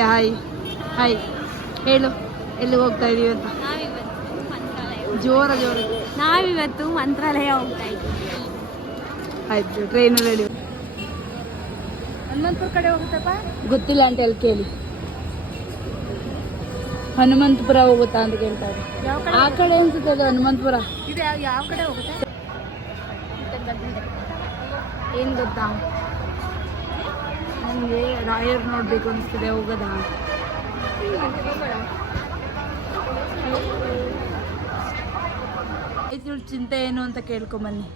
Hi hi ಹೇಳು ಎಲ್ಲಿಗೆ ಹೋಗ್ತಾ ಇದೀವಿ ಅಂತ. ಜೋರ ನಾವಿವತ್ತು ಮಂತ್ರಾಲಯ ಹೋಗ್ತಾ ಇದ್ದೀವಿ. ಆಯ್ತು ಟ್ರೈನಲ್ಲಿ ಹೇಳಿ. ಹನುಮಂತಪುರ ಕಡೆ ಹೋಗುತ್ತಪ್ಪ. ಗೊತ್ತಿಲ್ಲ ಅಂತ ಹೇಳಿ ಕೇಳಿ. ಹನುಮಂತಪುರ ಹೋಗುತ್ತಾ ಅಂತ ಕೇಳ್ತಾರೆ. ಆ ಕಡೆ ಅನ್ಸುತ್ತೆ ಅದು ಹನುಮಂತಪುರ. ಇದು ಯಾವ ಕಡೆ ಹೋಗುತ್ತೆ ಏನು ಗೊತ್ತಾ, ನನಗೆ ರಾಯರ್ ನೋಡಬೇಕು ಅನಿಸ್ತಿದೆ. ಹೋಗೋದಾ? ಚಿಂತೆ ಏನು ಅಂತ ಕೇಳ್ಕೊಂಬನ್ನಿ.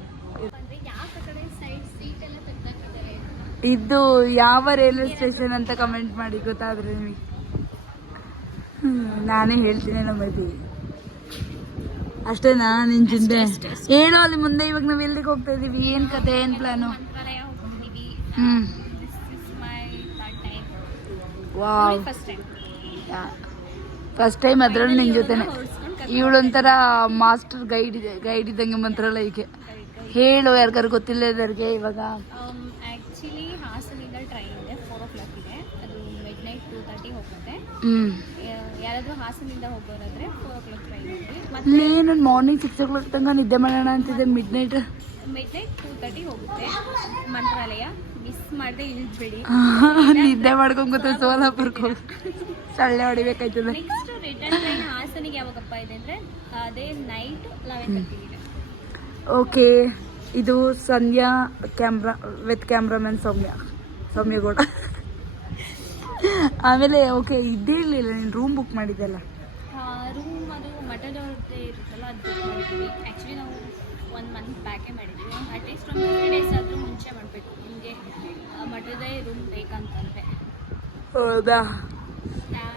ಇದು ಯಾವ ರೈಲ್ವೆ ಸ್ಟೇಷನ್ ಅಂತ ಕಮೆಂಟ್ ಮಾಡಿ ಗೊತ್ತಾದ್ರೆ ನಿಮಗೆ. ನಾನೇ ಹೇಳ್ತೀನಿ ನಮ್ಮದಿ. ಅಷ್ಟೇನಾ ನಿನ್ ಚಿಂತೆ? ಹೇಳು ಅಲ್ಲಿ ಮುಂದೆ. ಇವಾಗ ನಾವು ಎಲ್ಲಿಗೆ ಹೋಗ್ತಾ ಇದೀವಿ? ಏನ್ ಕತೆ, ಏನ್ ಪ್ಲಾನು? ವಾವ್, ಫಸ್ಟ್ ಟೈಮ್ ಅದ್ರಲ್ಲಿ ನಿನ್ ಜೊತೆನೆ. ಇವಳೊಂಥರ ಮಾಸ್ಟರ್ ಗೈಡ್ ಇದ್ದಂಗೆ ಮಂತ್ರಾಲಯಕ್ಕೆ. ಹೇಳು ಯಾರಿಗಾರು ಗೊತ್ತಿಲ್ಲದವ್ರಿಗೆ. ಇವಾಗ ಆಕ್ಚುಲಿ ಹಾಸನಿಂದ ಟ್ರೈನ್ ಇದೆ, 4 o'clock ಇದೆ. ಅದು ಮಿಡ್ನೈಟ್ 2:30 ಹೋಗುತ್ತೆ. ಯಾರಾದ್ರೂ ಹಾಸನಿಂದ ಹೋಗೋರಾದ್ರೆ 4 o'clock ಟ್ರೈನ್ ಹೋಗಿ ಮತ್ತೆ ನಾನು ಮಾರ್ನಿಂಗ್ 6 o'clock ತನಕ ನಿದ್ದೆ ಮಾಡೋಣ ಅಂತಿದ್ದೆ. ಮಿಡ್ನೈಟ್ 2:30 ಹೋಗುತ್ತೆ ಮಂತ್ರಾಲಯ. ಮಿಸ್ ಮಾಡದೆ ಇಳಿದ್ಬಿಡಿ. ನಿದ್ದೆ ಮಾಡ್ಕೊಂಡ್ ಗೊತ್ತ ಸೋಲಾಪುರ್ಗೆ ಸೊಳ್ಳೆ ಹೊಡಿಬೇಕಾಯ್ತದೆ. ನೆಕ್ಸ್ಟ್ ರಿಟರ್ನ್ ಟ್ರೈನ್ ಹಾಸನಿಗೆ ಯಾವಾಗಪ್ಪ ಇದೆ ಅಂದ್ರೆ ಅದೇ ನೈಟ್ 11:30 ಇದೆ. ಓಕೆ, ಇದು ಸಂಧ್ಯಾ ವಿತ್ ಕ್ಯಾಮ್ರಾಮನ್ ಸೌಮ್ಯಗೌಡ. ಆಮೇಲೆ ಓಕೆ, ಇದ್ದೇ ಇರಲಿಲ್ಲ ನೀನು ರೂಮ್ ಬುಕ್ ಮಾಡಿದ್ದೆಲ್ಲ. ರೂಮ್ ಅದು ಮಠದವ್ರದ್ದೇ ಇರುತ್ತಲ್ಲ, ಅದು ಬುಕ್ ಮಾಡಿದ್ವಿ. ಆ್ಯಕ್ಚುಲಿ ನಾವು 1 month ಬ್ಯಾಕೇ ಮಾಡಿದ್ವಿ. ಅಟ್ಲೀಸ್ಟ್ ಒಂದು 3 days ಆದರೂ ಮುಂಚೆ ಮಾಡಬೇಕು. ನಿಮಗೆ ಮಠದೇ ರೂಮ್ ಬೇಕಂತಂದರೆ. ಹೌದಾ?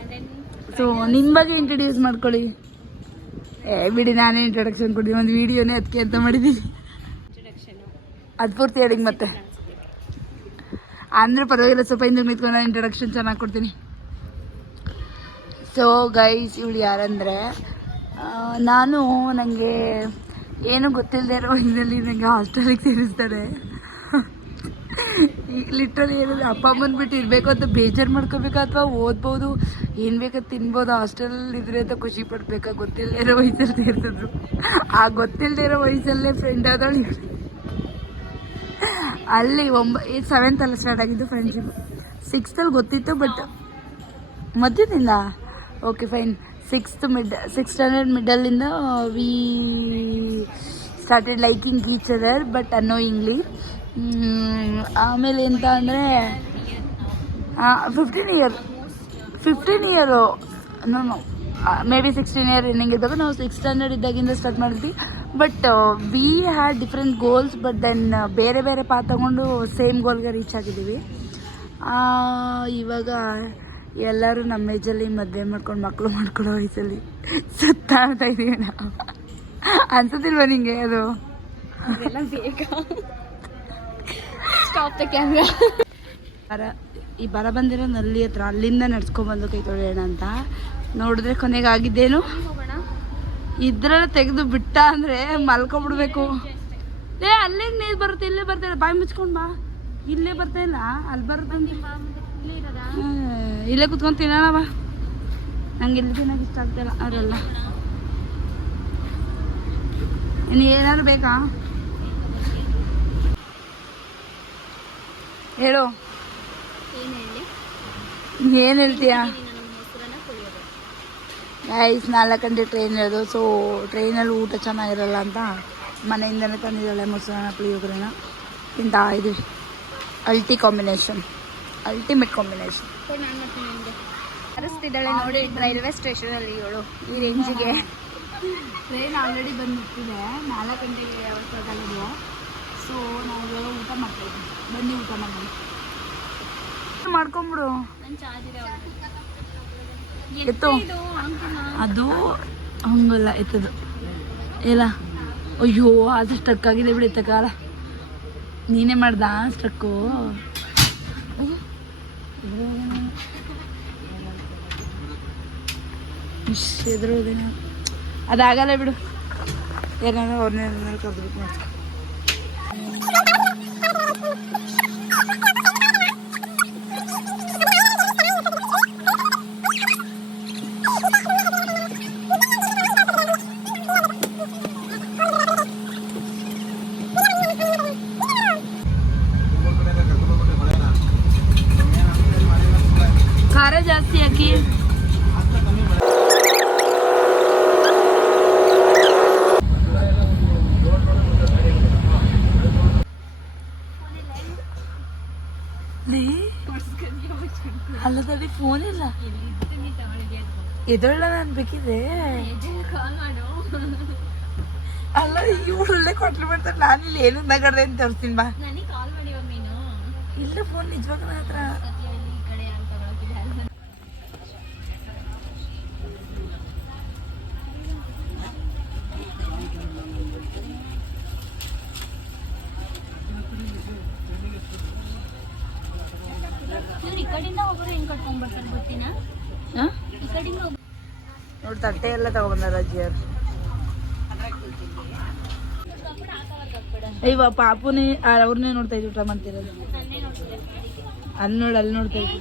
ದೆನ್ ಸೊ ನಿಮ್ಮ ಬಗ್ಗೆ ಇಂಟ್ರಡ್ಯೂಸ್ ಮಾಡ್ಕೊಳ್ಳಿ. ಬಿಡಿ, ನಾನೇ ಇಂಟ್ರೊಡಕ್ಷನ್ ಕೊಡಿ. ಒಂದು ವಿಡಿಯೋನೇ ಅದಕ್ಕೆ ಅಂತ ಮಾಡಿದ್ದೀನಿ. ಇಂಟ್ರೊಡಕ್ಷನು ಅದು ಪೂರ್ತಿ ಹೇಳಿ ಮತ್ತೆ. ಅಂದರೆ ಪರವಾಗಿಲ್ಲ, ಸ್ವಲ್ಪ ಹಿಂದೆ ನಿಂತ್ಕೊಂಡು ನಾನು ಇಂಟ್ರೊಡಕ್ಷನ್ ಚೆನ್ನಾಗಿ ಕೊಡ್ತೀನಿ. ಸೊ ಗೈಸ್, ಇವಳು ಯಾರಂದರೆ, ನನಗೆ ಏನು ಗೊತ್ತಿಲ್ಲದೆ ಇರೋ ಇದರಲ್ಲಿ ನನಗೆ ಹಾಸ್ಟೆಲಿಗೆ ಸೇರಿಸ್ತಾರೆ. ಈಗ ಲಿಟ್ರಲಿ ಹೇಳಿದ್ರೆ ಅಪ್ಪ ಅಮ್ಮನ ಬಿಟ್ಟು ಇರಬೇಕು ಅಂತ ಬೇಜಾರು ಮಾಡ್ಕೋಬೇಕಾ ಅಥವಾ ಓದ್ಬೋದು, ಏನು ಬೇಕಾದ ತಿನ್ಬೋದು, ಹಾಸ್ಟೆಲಲ್ಲಿ ಇದ್ರೆ ಅಂತ ಖುಷಿ ಪಡ್ಬೇಕಾ? ಗೊತ್ತಿಲ್ಲದೆ ಇರೋ ವಯಸ್ಸಲ್ಲಿ ಸೇರಿಸಿದ್ರು. ಆ ಗೊತ್ತಿಲ್ಲದೆ ಇರೋ ವಯಸ್ಸಲ್ಲೇ ಫ್ರೆಂಡ್ ಆದವಳು ಅಲ್ಲಿ 7th ಅಲ್ಲ ಸ್ಟಾರ್ಟ್ ಆಗಿದ್ದು ಫ್ರೆಂಡ್ಶಿಪ್. 6th ಗೊತ್ತಿತ್ತು, ಬಟ್ ಮಧ್ಯದಿಂದ ಓಕೆ ಫೈನ್. 6th ಸ್ಟ್ಯಾಂಡರ್ಡ್ ಮಿಡಲಿಂದ we started liking each other but annoyingly. ಆಮೇಲೆ ಎಂತ ಅಂದರೆ 15 year no maybe 16 year running ಇದ್ದಾಗ ನಾವು 6th ಸ್ಟ್ಯಾಂಡರ್ಡ್ ಇದ್ದಾಗಿಂದ ಸ್ಟಾರ್ಟ್ ಮಾಡಿದ್ವಿ. But we had different goals, but then ಬೇರೆ ಬೇರೆ ಪಾತ್ ತಗೊಂಡು ಸೇಮ್ ಗೋಲ್ಗೆ ರೀಚ್ ಆಗಿದ್ದೀವಿ. ಇವಾಗ ಎಲ್ಲರೂ ನಮ್ಮ ಏಜಲ್ಲಿ ಮದುವೆ ಮಾಡ್ಕೊಂಡು ಮಕ್ಕಳು ಮಾಡ್ಕೊಳ್ಳೋ ವಯಸ್ಸಲ್ಲಿ ಸುತ್ತಾಡ್ತಾ ಇದ್ದೀವಿ ನಾವು. ಅನ್ಸೋದಿಲ್ವ ನಿಂಗೆ ಅದು? ಅದೆಲ್ಲ ಬೇಗ ಸ್ಟಾಪ್ ದ ಕ್ಯಾಮ್ರಾ. ಈ ಬರ ಬಂದಿರೋ ನಲ್ಲಿ ಹತ್ರ ಅಲ್ಲಿಂದ ನಡ್ಸ್ಕೊಂಡ್ಬಂದು ಕೈ ತೊಳೆಯೋಣ ಅಂತ ನೋಡಿದ್ರೆ ಕೊನೆಗೆ ಆಗಿದ್ದೇನು, ಇದ್ರೆಲ್ಲ ತೆಗೆದು ಬಿಟ್ಟ ಅಂದರೆ ಮಲ್ಕೊಂಡ್ಬಿಡ್ಬೇಕು. ಅಲ್ಲಿಗೆ ನೀರು ಬರುತ್ತೆ, ಇಲ್ಲೇ ಬರ್ತಾ ಇಲ್ಲ. ಬಾಯಿ ಮುಚ್ಕೊಂಡು ಬಾ, ಇಲ್ಲೇ ಬರ್ತಾ ಇಲ್ಲ, ಅಲ್ಲಿ ಬರುತ್ತೆ. ಇಲ್ಲೇ ಕುತ್ಕೊಂಡು ತಿನ್ನೋಣ ಬಾ. ನಂಗೆ ಇಲ್ಲಿ ತಿನ್ನೋಕೆ ಇಷ್ಟ ಆಗ್ತಾಯಿಲ್ಲ ಅವರೆಲ್ಲ. ಇನ್ನು ಏನಾದ್ರು ಬೇಕಾ ಹೇಳು? ಏನು ಹೇಳ್ತೀಯಾ? ಗೈಸ್ 4 ಗಂಟೆ ಟ್ರೈನ್ ಇರೋದು. ಸೊ ಟ್ರೈನಲ್ಲಿ ಊಟ ಚೆನ್ನಾಗಿರಲ್ಲ ಅಂತ ಮನೆಯಿಂದನೇ ತಂದಿದ್ದಾಳೆ ಮೊಸರನ್ನ ಪುಳಿಯೋಗರೆನ ತಿಂತಾ ಇದ್ದೀವಿ. Ultimate combination. ಅನಿಸ್ತಿದ್ದಾಳೆ ನೋಡಿ ರೈಲ್ವೆ ಸ್ಟೇಷನಲ್ಲಿ ಇವಳು ಈ ರೇಂಜಿಗೆ. ಟ್ರೈನ್ ಆಲ್ರೆಡಿ ಬಂದು ನಿಂತಿದೆ. 4 ಗಂಟೆಗೆ ಅವಶ್ಯಕತೆ. ಸೊ ನಾವು ಇವಾಗ ಊಟ ಮಾಡ್ತಾಯಿದ್ವಿ. ಬನ್ನಿ ಊಟ ಮಾಡೋಣ. ಮಾಡ್ಕೊಂಬಿಡು. ಎತ್ತು ಅದು ಹಂಗಲ್ಲ ಎತ್ತದು ಇಲ್ಲ. ಅಯ್ಯೋ, ಅದು ಸ್ಟ್ರಕ್ ಆಗಿದೆ ಬಿಡಿ. ಎತ್ತಕಾಲ ನೀನೇ ಮಾಡ್ದ ಸ್ಟ್ರಕ್ಕು. ಎದುರೋದೇನ ಅದಾಗಲ್ಲ ಬಿಡು. ಏನಾದ್ರು ಅವ್ರನ್ನೇ ಕರ್ದು ಮಾಡ್ತೀವಿ. ಖಾರ ಜಾಸ್ತಿ ಹಾಕಿ. ಅಲ್ಲದಲ್ಲಿ ಫೋನ್ ಇಲ್ಲ ಎದೊಳ್ಳ ನಾನು ಬೇಕಿದ್ರೆ ಅಲ್ಲ ಇವಳಲ್ಲೇ ಕೊಟ್ಲು ಬಿಡ್ತಾರೆ. ನಾನು ಇಲ್ಲಿ ಏನು ನಗಡ್ದೆ ಅಂತ ತೋರಿಸ್ತೀನಿ ಬಾ. ಇಲ್ಲ ಫೋನ್ ನಿಜವಾಗ ನನ್ನ ಹತ್ರ. ನೋಡಿ ತಟ್ಟೆ ಎಲ್ಲ ತಗೊಂಡ್ಬಂದಾರ ಅಜ್ಜಿಯರು. ಇವ ಪಾಪುನೇ ಅವ್ರನ್ನೇ ನೋಡ್ತಾ ಇದ್ವಿ ಊಟ ಮಾಡ್ತಿರೋದು. ಅಲ್ಲಿ ನೋಡ್ತಾ ಇದ್ವಿ.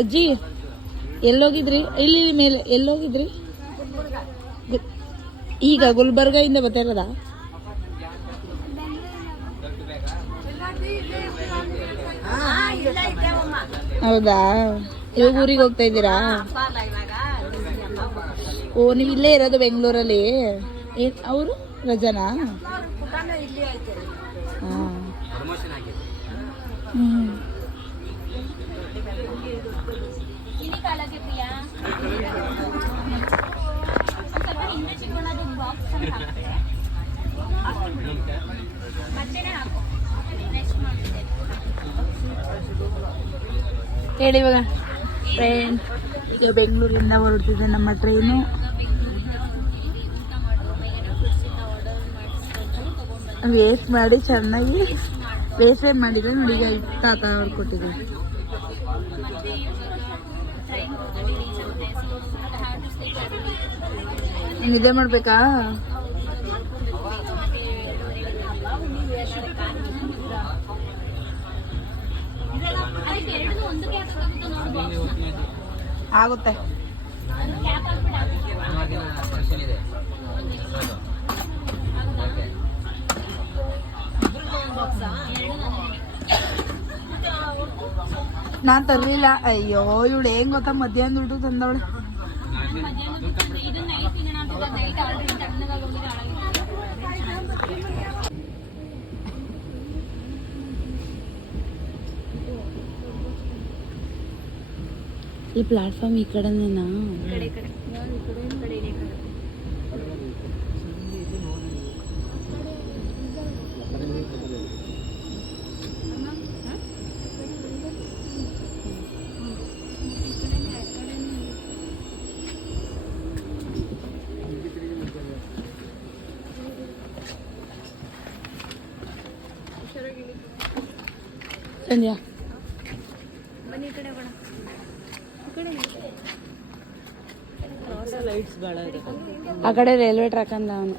ಅಜ್ಜಿ ಎಲ್ಲೋಗಿದ್ರಿ? ಇಲ್ಲಿ ಮೇಲೆ ಎಲ್ಲೋಗಿದ್ರಿ? ಈಗ ಗುಲ್ಬರ್ಗ ಇಂದ ಬರ್ತಾ ಇರೋದಾ? ಹೌದಾ, ಇವಾಗ ಊರಿಗೆ ಹೋಗ್ತಾ ಇದ್ದೀರಾ? ಓ, ನೀವು ಇಲ್ಲೇ ಇರೋದು ಬೆಂಗಳೂರಲ್ಲಿ? ಅವರು ರಜನಾ? ಹೇಳಿ ಇವಾಗ ಟ್ರೈನ್ ಈಗ ಬೆಂಗಳೂರಿಂದ ಹೊರಡ್ತಿದೆ ನಮ್ಮ ಟ್ರೈನು. ವೇಸ್ಟ್ ಮಾಡಿ ಚೆನ್ನಾಗಿ ವೇಸ್ಟ್ ಮಾಡಿದ್ರೆ ನೋಡಿ. ಈಗ ತಾತ ಅವ್ರು ಕೊಟ್ಟಿದ್ದಾರೆ. ನಿದ್ದೆ ಮಾಡ್ಬೇಕಾ? ಆಗುತ್ತೆ. ನಾನ್ ತರ್ಲಿಲ್ಲ. ಅಯ್ಯೋ, ಇವಳು ಹೆಂಗ್ ಗೊತ್ತಾ, ಮಧ್ಯಾಹ್ನ ದುಡ್ಡು ತಂದವಳೆ. ಈ ಪ್ಲಾಟ್ಫಾರ್ಮ್ ಈ ಕಡೆನೇನಾ? ಸಂಧ್ಯಾ ಆ ಕಡೆ ರೈಲ್ವೆ ಟ್ರ್ಯಾಕ್ ಅಂದ ಅವನು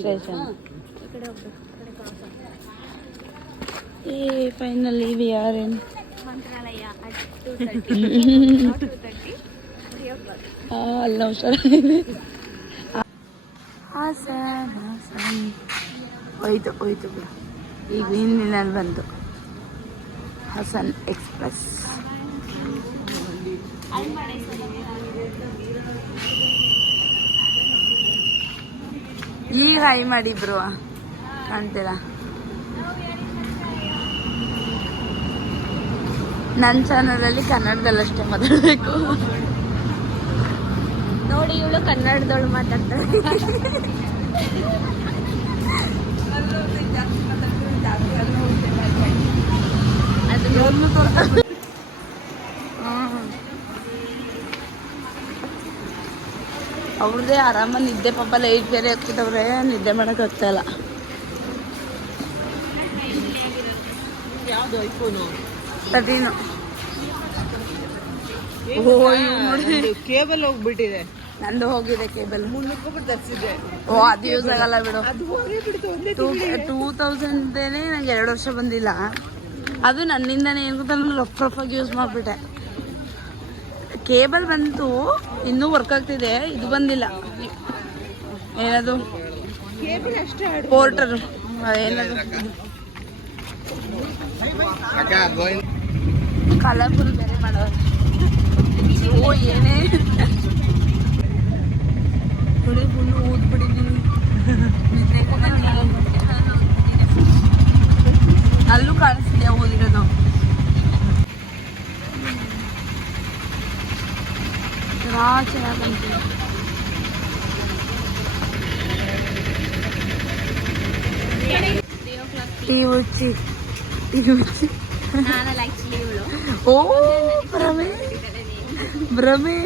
ಸ್ಟೇಷನ್. ಏ ಫೈನಲಿ ವಿ ಆರ್ ಇನ್ ಅಲ್ಲ ಹುಷಾರಾಗಿದೆ. ಹೋಯ್ತು ಬಿಡು. ಈಗ ಇನ್ನಿನಲ್ಲಿ ಬಂತು ಹಾಸನ್ ಎಕ್ಸ್ಪ್ರೆಸ್. ಈಗ ಹೈ ಮಾಡಿ ಬ್ರೋ, ಕಾಣ್ತೀರಾ? ನನ್ನ ಚಾನಲಲ್ಲಿ ಕನ್ನಡದಲ್ಲಷ್ಟೇ ಮಾತಾಡಬೇಕು ನೋಡಿ. ಇವಳು ಕನ್ನಡದವಳು ಮಾತಾಡ್ತಾಳೆ. ಅವ್ರದ್ದೇ ಆರಾಮ ನಿದ್ದೆ. ಪಾಪ ಲೈಟ್ ಬೇರೆ ಹಾಕ್ತಿದವ್ರೆ, ನಿದ್ದೆ ಮಾಡಕ್ ಆಗ್ತಾ ಇಲ್ಲ. ಯಾವ್ದು ಐಫೋನು? 13. ಕೇಬಲ್ ಹೋಗ್ಬಿಟ್ಟಿದೆ. ನಂದು ಹೋಗಿದೆ ಕೇಬಲ್. 300 ರೂಪಾಯಿ ತರಿಸಿದ್ದೆ. ಓ, ಅದು ಯೂಸ್ ಆಗಲ್ಲ ಬಿಡು. ಅದು ಹೋಗಿ ಬಿಡ್ತು. 2000 ನಂಗೆ 2 ವರ್ಷ ಬಂದಿಲ್ಲ. ಅದು ನನ್ನಿಂದನೇ ಏನು ಗೊತ್ತಾ, ನಾನು ರಫ್ ಆಗಿ ಯೂಸ್ ಮಾಡಿಬಿಟ್ಟೆ. ಕೇಬಲ್ ಬಂತು, ಇನ್ನೂ ವರ್ಕ್ ಆಗ್ತಿದೆ. ಇದು ಬಂದಿಲ್ಲ. ಏನದು ಕೇಬಲ್ ಅಷ್ಟೇ ಪೋರ್ಟರ್, ಏನದು ಕಲರ್ಫುಲ್ ಬೇರೆ ಮಾಡೋರು. ಓ ಏನೇ ನೋಡಿ ಫುಲ್ ಊದ್ಬಿಟ್ಟಿದ್ದೀನಿ. ಅಲ್ಲೂ ಕಾಣಿಸ್ತಿದೆ ಓದಿರೋದು. ಚೆನ್ನಾಗಂತ ಟೀ ಉಚ್ಚಿ ನಾನಲ್ಲ ಆ್ಯಕ್ಚುಲಿ ಇವಳು. ಓ ಭ್ರಮೆ ಭ್ರಮೆ.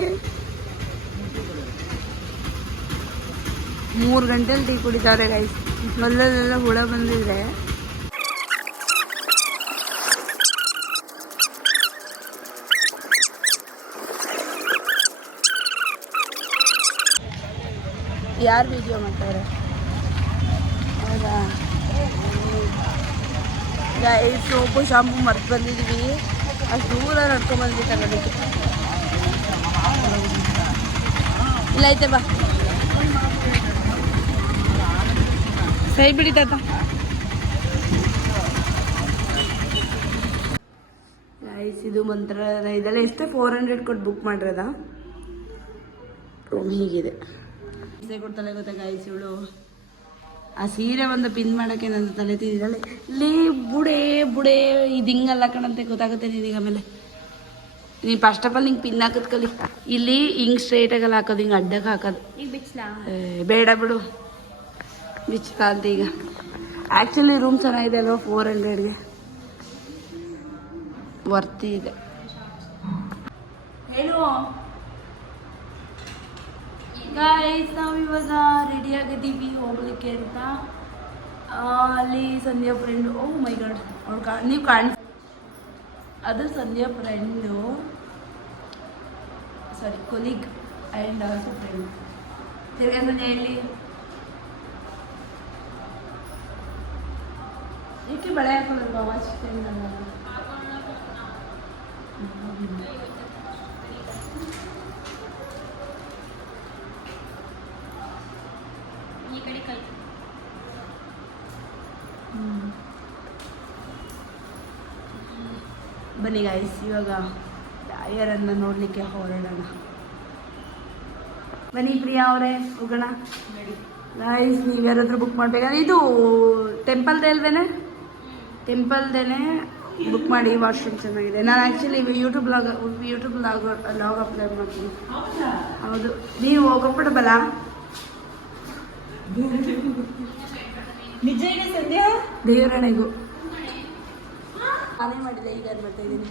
3 ಗಂಟೆಲಿ ಟೀ ಕುಡಿತಾವ್ರೆ ಗೈಸ್. ಮೊದಲೆಲ್ಲ ಹುಳ ಬಂದಿದ್ರೆ ಯಾರು ವಿಡಿಯೋ ಮಾಡ್ತಾರೆ? ಹೌದಾ ಗೈಸ್, ಸೋಪು ಶಾಂಪು ಮರ್ತು ಬಂದಿದ್ದೀವಿ. ಅಷ್ಟು ದೂರ ನಡ್ಕೊಂಡ್ಬಂದ್ವಿ ತಗೊಳ್ಳಿಕ್ಕೆ. ಇಲ್ಲ ಐತೆ ಬಾ ಕೈ ಬಿಡಿತಾತ. ಗೈಸ್ ಇದು ಮಂತ್ರ ಇದೆಲ್ಲ ಎಷ್ಟೇ 400 ಕೊಟ್ಟು ಬುಕ್ ಮಾಡಿರೋದ. ರೂಮ್ ಹೀಗಿದೆ. ಕೊಡ್ತಾಳೆ ಗೊತ್ತಾ ಗೈಸ್ ಇವಳು. ಆ ಸೀರೆ ಒಂದು ಪಿನ್ ಮಾಡೋಕ್ಕೆ ನನ್ನ ತಲೆ ತಿಂದಿದ್ದಾಳೆ. ಲೇ ಬುಡೆ ಬುಡೆ ಇದು ಹಿಂಗಲ್ಲ ಕಣಂತೆ ಗೊತ್ತಾಗುತ್ತೆ ನಿನಗೆ. ಆಮೇಲೆ ನೀನು ಫಸ್ಟ್ ಆಫ್ ಆಲ್ ಹಿಂಗೆ ಪಿನ್ ಹಾಕೋದು ಕಲಿ. ಇಲ್ಲಿ ಹಿಂಗೆ ಸ್ಟ್ರೈಟಾಗಲ್ಲ ಹಾಕೋದು, ಹಿಂಗೆ ಅಡ್ಡಕ್ಕೆ ಹಾಕೋದು. ಈಗ ಬಿಚ್ಚಲಾ? ಬೇಡ ಬಿಡು, ಬಿಚ್ಚಲ ಅಂತ. ಈಗ ಆ್ಯಕ್ಚುಲಿ ರೂಮ್ ಚೆನ್ನಾಗಿದೆ ಅಲ್ವಾ, 400ಗೆ ವರ್ತಿ ಇದೆ. ಏನು ಗೈಸ್, ನಾವು ಇವಾಗ ರೆಡಿ ಆಗಿದ್ದೀವಿ ಹೋಗ್ಲಿಕ್ಕೆ ಅಂತ. ಅಲ್ಲಿ ಸಂಧ್ಯಾ ಫ್ರೆಂಡು. ಓ ಮೈ ಗಾಡ್, ಅವ್ಳು ನೀವು ಅದು Sandhya friend, sorry colleague and also friend. ತಿರ್ಗಾ ಸಂಧ್ಯಾ ಎಲ್ಲಿ? ಏಕೆ ಬಳೆ ಹಾಕೊಳ್ಳೋದು ವಾಚ್ ಫ್ರೆಂಡ್? ಈ ಕಡೆ ಕೈ. ಬನ್ನಿ ಗಾಯ್ಸ್, ಇವಾಗ ಲಾಯರನ್ನು ನೋಡಲಿಕ್ಕೆ ಹೊರಡೋಣ. ಬನ್ನಿ ಪ್ರಿಯಾ ಅವರೇ, ಹೋಗೋಣ. ಗಾಯ್ಸ್, ನೀವು ಯಾರಾದರೂ ಬುಕ್ ಮಾಡಬೇಕಾದ್ರೆ ಇದು ಟೆಂಪಲ್ದೇನೆ ಬುಕ್ ಮಾಡಿ. ವಾಶ್ರೂಮ್ ಚೆನ್ನಾಗಿದೆ. ನಾನು ಆ್ಯಕ್ಚುಲಿ ಯೂಟ್ಯೂಬ್ ಲಾಗ್ ಅಪ್ಲೋಡ್ ಮಾಡ್ತೀನಿ. ಹೌದು, ನೀವು ಕಂಫರ್ಟಬಲಾ? ನಿಜ ಇದೆ ಸಂಧ್ಯಾ. ದೇವರಣೆಗೂ ನಾನೇ ಮಾಡಿದೆ, ಈಗ ಮಾಡ್ತಾ ಇದ್ದೀನಿ.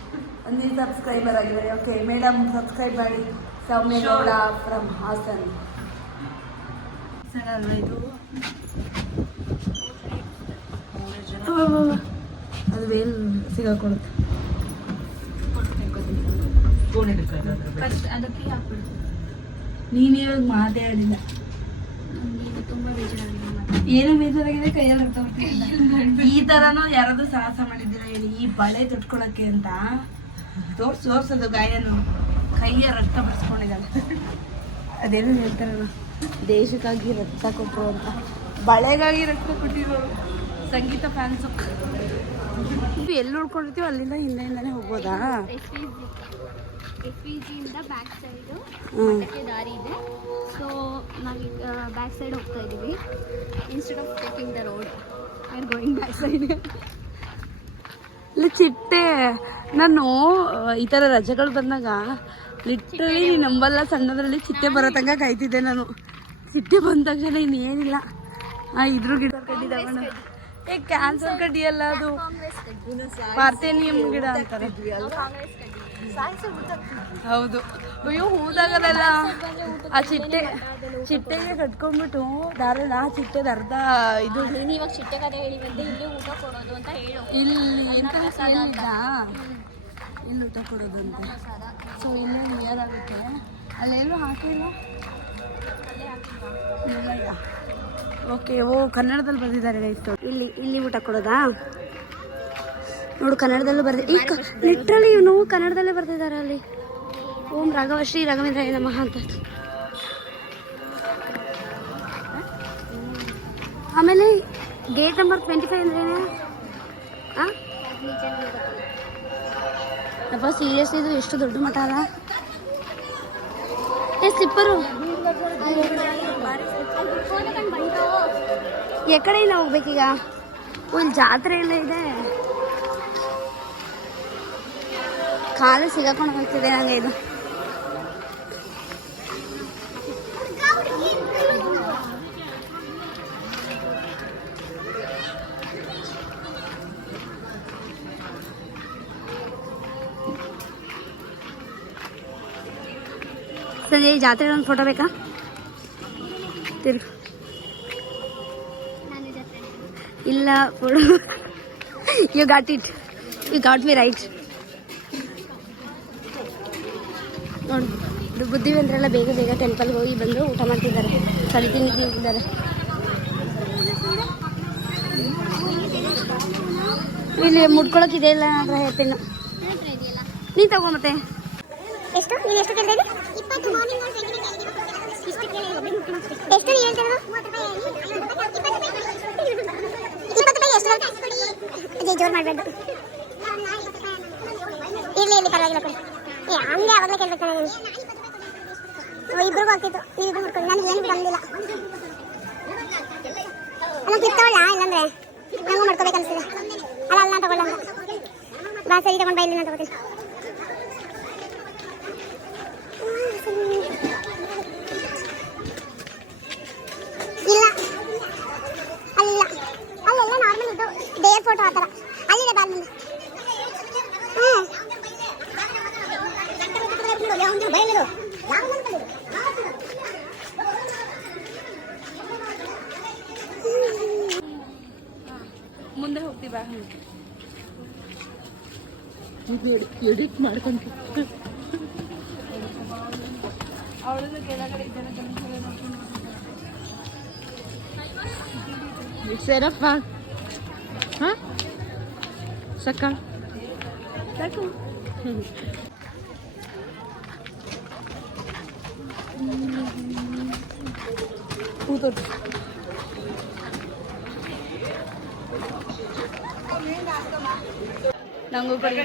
ಒಂದು ಸಬ್ಸ್ಕ್ರೈಬರ್ ಆಗಿದ್ದಾರೆ. ಓಕೆ ಮೇಡಮ್, ಸಬ್ಸ್ಕ್ರೈಬ್ ಮಾಡಿ. ಸೌಮ್ಯ ಗೌಡ ಫ್ರಮ್ ಹಾಸನ್. ಸರ್ ಅಲ್ವಾ ಇದು? ಅದು ವೇಲ್ ಸಿಗಾಕೊಳ್ಳುತ್ತೆ. ಫಸ್ಟ್ ಅದಕ್ಕೆ ಹಾಕ್ಬಿಡು. ನೀನು ಇವಾಗ ಮಾತಾಡಿಲ್ಲ. ನನಗೆ ತುಂಬ ಬೇಜಾರಾಗಿದೆ. ಏನು ಬೇಜಾರಾಗಿದೆ? ಕೈಯಲ್ಲಿ ರಕ್ತ ಬರ್ತಿಲ್ಲ. ಈ ಥರನೂ ಯಾರಾದ್ರೂ ಸಾಹಸ ಮಾಡಿದ್ದೀರಾ ಹೇಳಿ? ಈ ಬಳೆ ತೊಟ್ಕೊಳಕ್ಕೆ ಅಂತ ತೋರ್ಸೋದು ಗಾಯನು ಕೈಯ ರಕ್ತ ಬರ್ಸ್ಕೊಂಡಿದ್ದಾಳೆ. ಅದೇನು ಹೇಳ್ತಾರಲ್ಲ, ದೇಶಕ್ಕಾಗಿ ರಕ್ತ ಕೊಟ್ಟರು ಅಂತ. ಬಳೆಗಾಗಿ ರಕ್ತ ಕೊಟ್ಟಿರೋರು ಸಂಗೀತ ಫ್ಯಾನ್ಸು. ಎಲ್ಲಿ ಉಳ್ಕೊಂಡಿರ್ತೀವಿ ಅಲ್ಲಿಂದ ಹಿಂದೆಯಿಂದನೇ ಹೋಗ್ಬೋದಾ? FVGಯಿಂದ ಬ್ಯಾಕ್ ಸೈಡು ಮಠಕ್ಕೆ ದಾರಿ ಇದೆ. ಸೊ ನಾವೀಗ ಬ್ಯಾಕ್ ಸೈಡ್ ಹೋಗ್ತಾ ಇದ್ದೀವಿ. Instead of taking the road I are going back side. ಇಲ್ಲ ಚಿಟ್ಟೆ, ನಾನು ಈ ಥರ ರಜೆಗಳು ಬಂದಾಗ ಲಿಟ್ರಲಿ ನೀನು ನಂಬಲ್ಲ, ಸಣ್ಣದ್ರಲ್ಲಿ ಚಿಟ್ಟೆ ಬರೋ ತನಕ ಕಾಯ್ತಿದ್ದೆ ನಾನು. ಚಿಟ್ಟೆ ಬಂದ ತಕ್ಷಣ ಇನ್ನೇನಿಲ್ಲ. ಇದ್ರ ಗಿಡ ಕಡ್ಡಿದಾವಣ್ಣ. ಕ್ಯಾನ್ಸರ್ ಕಡ್ಡಿ ಅಲ್ಲ ಅದು, ಪಾರ್ಥೇನಿಯಂ ಗಿಡ ಅಂತಾರೆ. ಹೌದು. ಅಯ್ಯೋ ಹೂದಾಗದಲ್ಲ, ಆ ಚಿಟ್ಟೆಗೆ ಕಟ್ಕೊಂಡ್ಬಿಟ್ಟು ದಾರಣ ಚಿಟ್ಟೆದ ಅರ್ಧ ಇದು. ನೀನು ಇವಾಗ ಚಿಟ್ಟೆ ಕತೆ ಹೇಳಿ ಬಂದೆ, ಇಲ್ಲಿ ಊಟ ಕೊಡೋದು ಅಂತ ಹೇಳು. ಇಲ್ಲಿ ಎಂತ ಹೇಳಿದ್ದ, ಇಲ್ಲಿ ಊಟ ಕೊಡೋದು ಅಂತ. ಸೊ ಇನ್ನೂ ನಿಯರ್ ಆಗುತ್ತೆ. ಅಲ್ಲೇನು ಹಾಕಿಲ್ಲ. ಓಕೆ. ಓ ಕನ್ನಡದಲ್ಲಿ ಬರೆದಿದ್ದಾರೆ ಇಷ್ಟು. ಇಲ್ಲಿ ಊಟ ಕೊಡೋದಾ? ನೋಡು ಕನ್ನಡದಲ್ಲೂ ಬರ್ದಿ. ಈ ಲಿಟ್ರಲಿ ಇವನು ಕನ್ನಡದಲ್ಲೇ ಬರ್ತಿದ್ದಾರೆ ಅಲ್ಲಿ. ಓಂ ಶ್ರೀ ರಾಘವೇಂದ್ರ ನಮಃ ಅಂತ. ಆಮೇಲೆ ಗೇಟ್ ನಂಬರ್ 25 ಅಂದ್ರೇನು? ಅಪ್ಪ ಸೀರಿಯಸ್ ಇದು ಎಷ್ಟು ದೊಡ್ಡ ಮಠ ಅಲ್ಲ. ಸ್ಲಿಪ್ಪರು ಎಕಡೆಯಿಂದ ಹೋಗ್ಬೇಕೀಗ? ಒಂದು ಜಾತ್ರೆ ಎಲ್ಲ ಇದೆ, ಕಾಲು ಸಿಗಾಕೊಂಡು ಹೋಗ್ತಿದೆ ನಂಗೆ ಇದು. ಸಂಜೆ ಈ ಜಾತ್ರೆ ಒಂದು ಫೋಟೋ ಬೇಕಾ? ತಿರ್ಗು ಇಲ್ಲ photo. You got it, you got me right. ನೋಡಿ ಇದು ಬುದ್ಧಿವಂತರೆಲ್ಲ ಬೇಗ ಬೇಗ ಟೆಂಪಲ್ಗೆ ಹೋಗಿ ಬಂದು ಊಟ ಮಾಡ್ತಿದ್ದಾರೆ, ಸರಿ ತಿಂಡಿ ತಿಂತಿದ್ದಾರೆ. ಇಲ್ಲಿ ಮುಡ್ಕೊಳಕ್ಕೆ ಇದೆ ಇಲ್ಲ ನನ್ನ ಹತ್ರ ಹೇರ್ ಪಿನ್ನು. ನೀ ತಗೋ ಮತ್ತೆ. ಎಷ್ಟು ನೀವು ಎಷ್ಟು ಕೇಳಿದ್ರಿ? 20 ಮಾರ್ನಿಂಗ್ ಒಂದು ಎಷ್ಟು ಕೇಳಿ ಎಷ್ಟು ನೀವು ಹೇಳ್ತೀರಾ? 30 ರೂಪಾಯಿ ಎಷ್ಟು ಅಜ್ಜಿ ಜೋರು ಮಾಡಬೇಡ. ಇರಲಿ ಇರಲಿ ಪರವಾಗಿಲ್ಲ ಕೊಡಿ. ಹಂಗೆ ಆವಾಗಲೇ ಕೇಳ್ಬೇಕು ನಾನು. ಇಬ್ರಿಗೂ ಆಗ್ತಿತ್ತು, ನೀವು ಇಬ್ರು ಮಾಡ್ಕೊಳ್ಳಿ, ನನಗೆ ಏನು ಬಂದಿಲ್ಲ. ಅಲ್ಲ ಕಿತ್ತವಳ ಇಲ್ಲಂದ್ರೆ ನಂಗೂ ಮಾಡ್ಕೋಬೇಕು ಅನ್ಸಿದೆ. ಅಲ್ಲ ಅಲ್ಲ ತಗೊಳ್ಳ ಬಾ, ಸರಿ ತಗೊಂಡು ಬಾ, ಇಲ್ಲಿ ನಾನು ತಗೋತೀನಿ. ಇಲ್ಲ ಅಲ್ಲ ಅಲ್ಲೆಲ್ಲ ನಾರ್ಮಲ್ ಇದು ಡೇರ್ ಫೋಟೋ ಆ ಥರ ಅಲ್ಲಿದೆ ಬಾಲ್. ಮುಂದೆ ಹೋಗ್ತೀವಾ? ಎಡಿಟ್ ಮಾಡ್ಕೊಂತ ಅವಳನ್ನು ಕೆಳಗಡೆ ಇದ್ದಾರೆ. ಸೇರಪ್ಪ. ಹಾಂ ಸಕ್ಕ ಸಾಕು. ಕೂತೋರು ನಂಗೂ ಕಡಿಮೆ.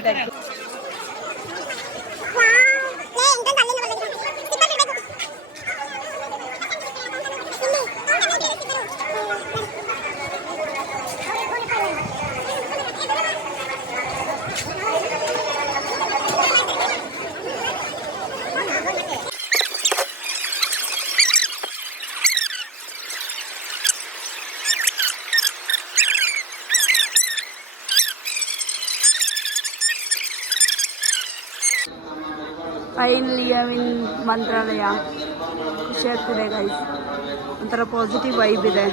ಫೈನಲಿ ಐ ಮಂತ್ರಾಲಯ. ಖುಷಿ ಆಗ್ತಿದೆ ಗೈಸ್, ಒಂಥರ ಪಾಸಿಟಿವ್ ವೈಬ್ ಇದೆ.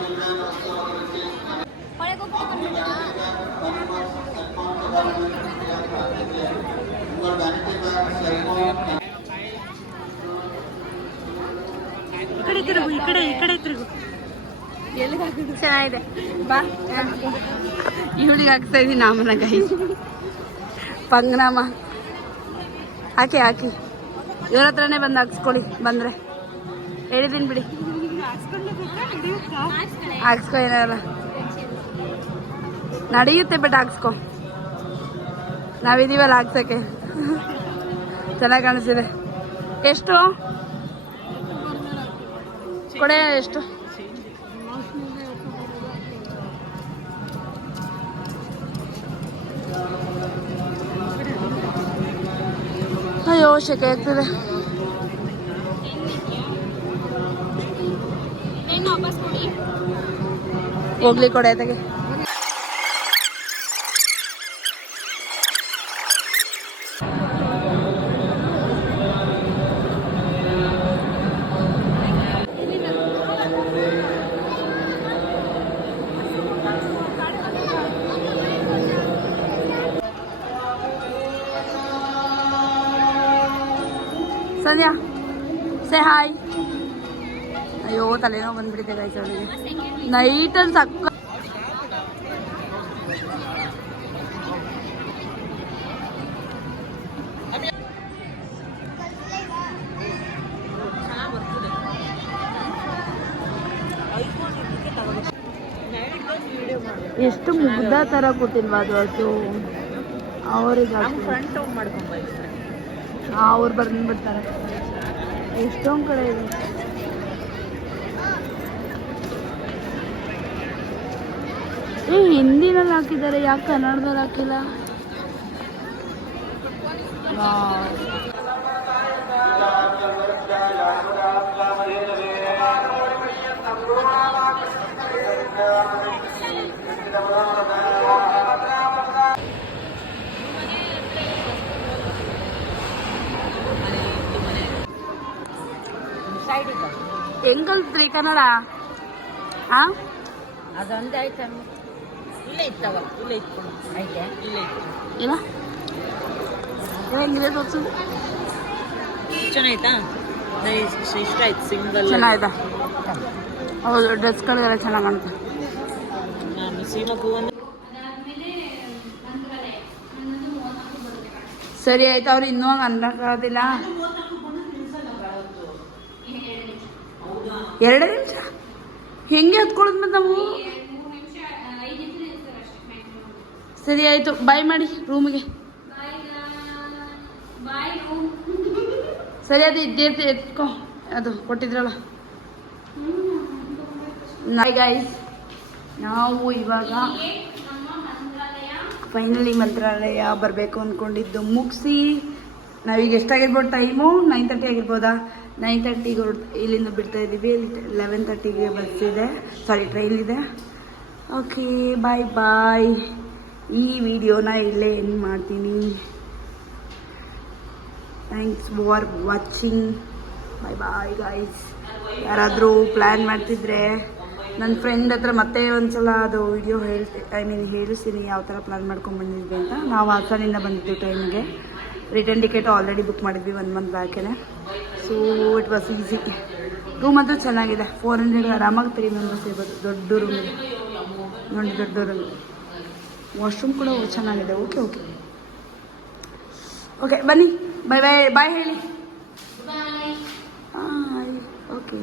ಈ ಕಡೆ ತಿರುಗು, ಈ ಕಡೆ ತಿರುಗು. ಚೆನ್ನಾಗಿದೆ ಬಾ. ಇವಳಿಗೆ ಹಾಕ್ತಾ ಇದ್ದೀನಿ ನಾಮನ ಗೈಸ್, ಪಂಗ್ನಾಮ ಹಾಕಿ ಹಾಕಿ. ಇವ್ರ ಹತ್ರನೇ ಬಂದು ಹಾಕ್ಸ್ಕೊಳ್ಳಿ ಬಂದರೆ, ಹೇಳಿದ್ದೀನಿ ಬಿಡಿ. ಹಾಕ್ಸ್ಕೊ, ಏನಾರ ನಡೆಯುತ್ತೆ, ಬಟ್ ಹಾಕ್ಸ್ಕೊ. ನಾವಿದೀವಲ್ಲ ಹಾಕ್ಸೋಕ್ಕೆ. ಚೆನ್ನಾಗಿ ಕಾಣಿಸ್ತಿದೆ. ಎಷ್ಟು ಕೊಡೆ? ಎಷ್ಟು? ಅಯ್ಯೋ ಶೆಕೆ ಆಗ್ತಿದೆ. ಹೋಗ್ಲಿ ಕೊಡೆ ತೆಗೆ. ಸಂಧ್ಯಾ ಸೇ ಹಾಯ್. ಅಯ್ಯೋ ತಲೆನೋವು ಬಂದ್ಬಿಟ್ಟಿದೆ ಗೈಸ್ ಅವಳಿಗೆ ನೈಟಲ್ಲಿ ಸಕ್ಕ. ಎಷ್ಟು ಮುಗ್ದ ಥರ ಕೂತಿಲ್ವಾ ಅದು? ಅವ್ರಿಗೆ ಫ್ರಂಟ್ ಹೋಗಿ ಮಾಡ್ಕೊಂಬ ಅವ್ರು ಬಂದ್ಬಿಡ್ತಾರೆ. ಎಷ್ಟೊಂದು ಕಡೆ ಇದೆ. ಹಿಂದಿನಲ್ಲಿ ಹಾಕಿದ್ದಾರೆ, ಯಾಕೆ ಕನ್ನಡದಲ್ಲಿ ಹಾಕಿಲ್ಲ? ಹೆಂಗ್ ಕಲ್ತ್ರಿ ಕನ್ನಡ? ಹಾ, ಅದೊಂದೇ ಆಯ್ತು. ಇಲ್ಲೇ ಇತ್ತವ, ಇಲ್ಲೇ ಇತ್ತು, ಆಯ್ತಾ? ಇಲ್ಲೇ ಇತ್ತು. ಇಲ್ಲ ಹೆಂಗಿದೆ ತೋರ್ಸು. ಚೆನ್ನಾಯ್ತಾ? ಇಷ್ಟ ಆಯ್ತು. ಸಿಂಗಲ್ ಚೆನ್ನಾಯ್ತಾ? ಹೌದು, ಡ್ರೆಸ್ಗಳಿಗೆಲ್ಲ ಚೆನ್ನಾಗಿ ಕಾಣುತ್ತೆ. ನಾನು ಸೀಮಕ್ಕೂ ಸರಿ ಆಯ್ತು. ಅವ್ರು ಇನ್ನೂ ಹಂಗೆ ಅನ್ನಕ್ಕಾಗೋದಿಲ್ಲ. 2 ನಿಮಿಷ ಹೆಂಗೆ ಹತ್ಕೊಳ್ಳೋದು ಮತ್ತೆ ನಾವು? ಸರಿ ಆಯಿತು, ಬಾಯ್ ಮಾಡಿ ರೂಮಿಗೆ. ಸರಿ ಅದು ಇದ್ದೇ ಎತ್ಕೊ, ಅದು ಕೊಟ್ಟಿದ್ರಲ್ಲ. ನಾಯ್ ಗಾಯ್ಸ್, ನಾವು ಇವಾಗ ಫೈನಲಿ ಮಂತ್ರಾಲಯ ಬರಬೇಕು ಅಂದ್ಕೊಂಡಿದ್ದು ಮುಗಿಸಿ ನಾವೀಗ ಎಷ್ಟಾಗಿರ್ಬೋದು ಟೈಮು? 9:30 ಆಗಿರ್ಬೋದಾ? 9:30ಗೆ ಇಲ್ಲಿಂದ ಬಿಡ್ತಾ ಇದ್ದೀವಿ. 11:30ಗೆ ಬಸ್ ಇದೆ, ಸಾರಿ ಟ್ರೈನ್ ಇದೆ. ಓಕೆ, ಬಾಯ್ ಬಾಯ್. ಈ ವಿಡಿಯೋನ ಇಲ್ಲೇ ಎಂಡ್ ಮಾಡ್ತೀನಿ. Thanks for watching. Bye bye guys. ಯಾರಾದರೂ ಪ್ಲ್ಯಾನ್ ಮಾಡ್ತಿದ್ರೆ ನನ್ನ ಫ್ರೆಂಡ್ ಹತ್ರ ಮತ್ತೆ ಒಂದ್ಸಲ ಅದು ವಿಡಿಯೋ ಹೇಳಿಸ್ತೀನಿ ಯಾವ ಥರ ಪ್ಲ್ಯಾನ್ ಮಾಡ್ಕೊಂಡು ಬಂದಿದ್ವಿ ಅಂತ. ನಾವು ಹಾಸನಿಂದ ಬಂದಿದ್ವಿ ಟ್ರೈನ್ಗೆ. ರಿಟರ್ನ್ ಟಿಕೆಟ್ ಆಲ್ರೆಡಿ ಬುಕ್ ಮಾಡಿದ್ವಿ 1 ಮಂತ್ ಬ್ಯಾಕೇ. So it was easy. Room ಅಂತೂ ಚೆನ್ನಾಗಿದೆ. 400 ಆರಾಮಾಗಿ 3 ಮೆಂಬರ್ಸ್ ಇರ್ಬೋದು. ದೊಡ್ಡ ರೂಮ್ ಇದೆ ನೋಡಿ, ದೊಡ್ಡ ರೂಮ್. ವಾಶ್ರೂಮ್ ಕೂಡ ಚೆನ್ನಾಗಿದೆ. ಓಕೆ ಓಕೆ ಓಕೆ, ಬನ್ನಿ. ಬಾಯ್ ಬಾಯ್ ಬಾಯ್ ಹೇಳಿ. ಬಾಯ್. ಓಕೆ.